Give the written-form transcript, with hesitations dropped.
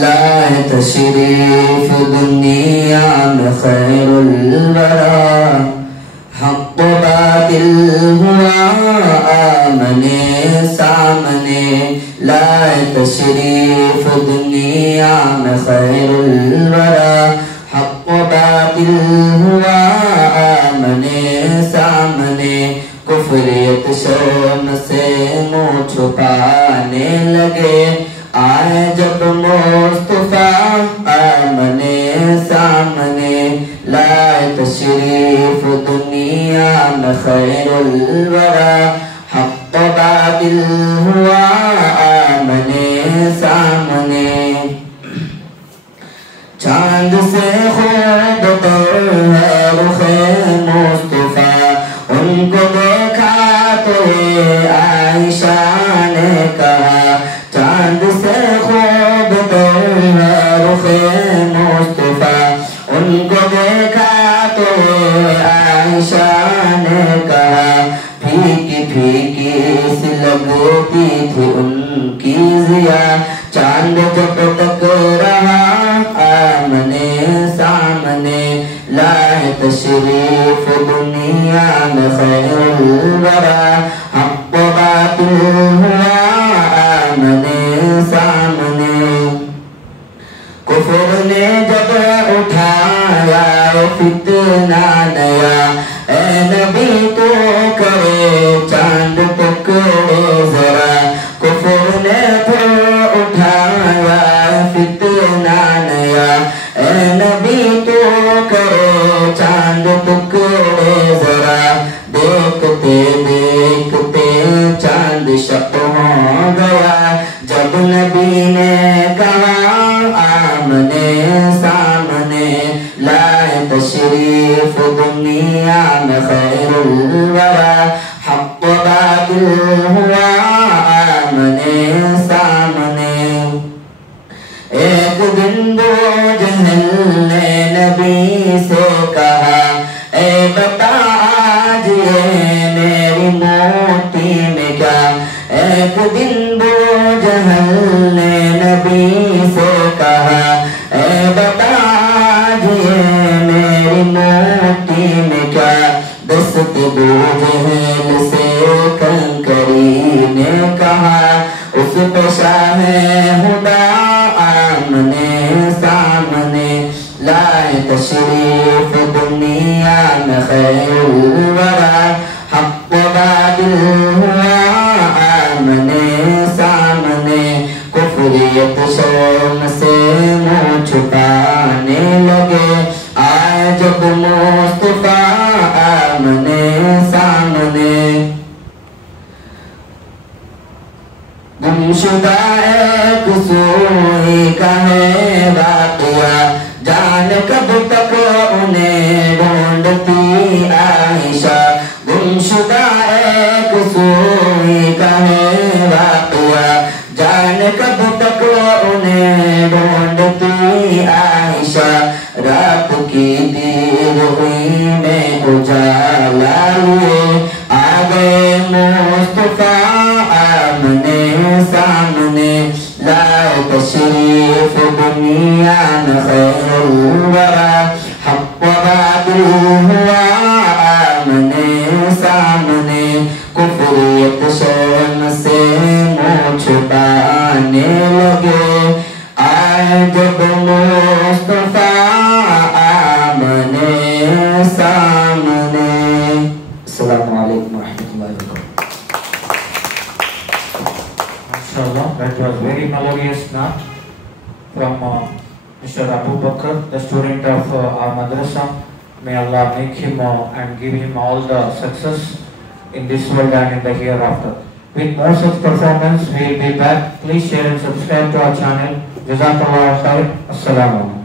لائے تشریف دنیا میں خیر الورا، حق و باطل ہوا آمنے سامنے، لائے تشریف دنیا میں خیر الورا، حق و باطل ہوا آمنے سامنے، کفریت شرم سے منہ چھپانے لگے، آئے جب مصطفیٰ آمنے سامنے، لائے تشریف دنیا میں خیر الورا، حق و باطل ہوا آمنے سامنے، چاند سے خوب تر ہے رخ مصطفیٰ، ان کو دیکھا تو عائشہ نے کہا، چاند سے خوب تر ہے رخ مصطفیٰ، ان کو دیکھا تو عائشہ نے کہا، پھیکی پھیکی سی لگتی تھی ان کی ضیا، چاند جب تک رہا آمنے سامنے، لائے تشریف دنیا میں خیر الورا، حق و باطل ہوا آمنے سامنے، کفر نے جب اٹھایا فتنہ نیا، اے نبی تو کرے چاند ٹکڑے ذرا، کفر نے پھر اٹھایا فتنہ نیا، اے نبی تو کرے چاند ٹکڑے ذرا، دیکھتے دیکھتے چاند شق ہو گیا، جب نبی نے کہا آمنے سامنے، لائے تشریف دنیا میں خیر الورا، حق و باطل ہوا آمنے سامنے، ایک دن بو جہل نے نبی سے کہا، اے بتا آج یہ میری موتی میں کیا، ایک دن بو جہل نے نبی سے کہا، اے بتا آج یہ میری موتی میں کیا، دست بو جہل سے کنکری نے کہا، اس پہ شاہ ہدا آمنے سامنے، لائے تشریف دنیا میں خیر الورا، حق و باطل ہوا آمنے سامنے، کفریت شرم سے منہ چھپانے لگے، آئے جب مصطفیٰ آمنے سامنے، گمشدہ ایک سوئی کا ہے واقعہ، جانے کب تک انہیں ڈھونڈتی عائشہ، گمشدہ ایک سوئی کا ہے واقعہ، جانے کب تک انہیں ڈھونڈتی عائشہ، رات کی دیر ہوئی میں اجالا لیے، آ گئے مصطفیٰ آمنے سامنے، لائے تشریف دنیا میں خیر الورا، حق و باطل ہوا آمنے سامنے، کفریت شرم سے منہ چھپانے لگے، آئے جب مصطفیٰ آمنے سامنے۔ السلام علیکم ورحمۃ اللہ وبرکاتہ۔ MashaAllah, that was very melodious naat from Mr. Abu Bakr, the student of our madrasa. May Allah make him and give him all the success in this world and in the hereafter. With more such performance, we will be back. Please share and subscribe to our channel. Jazakallah khair. Assalamu alaikum.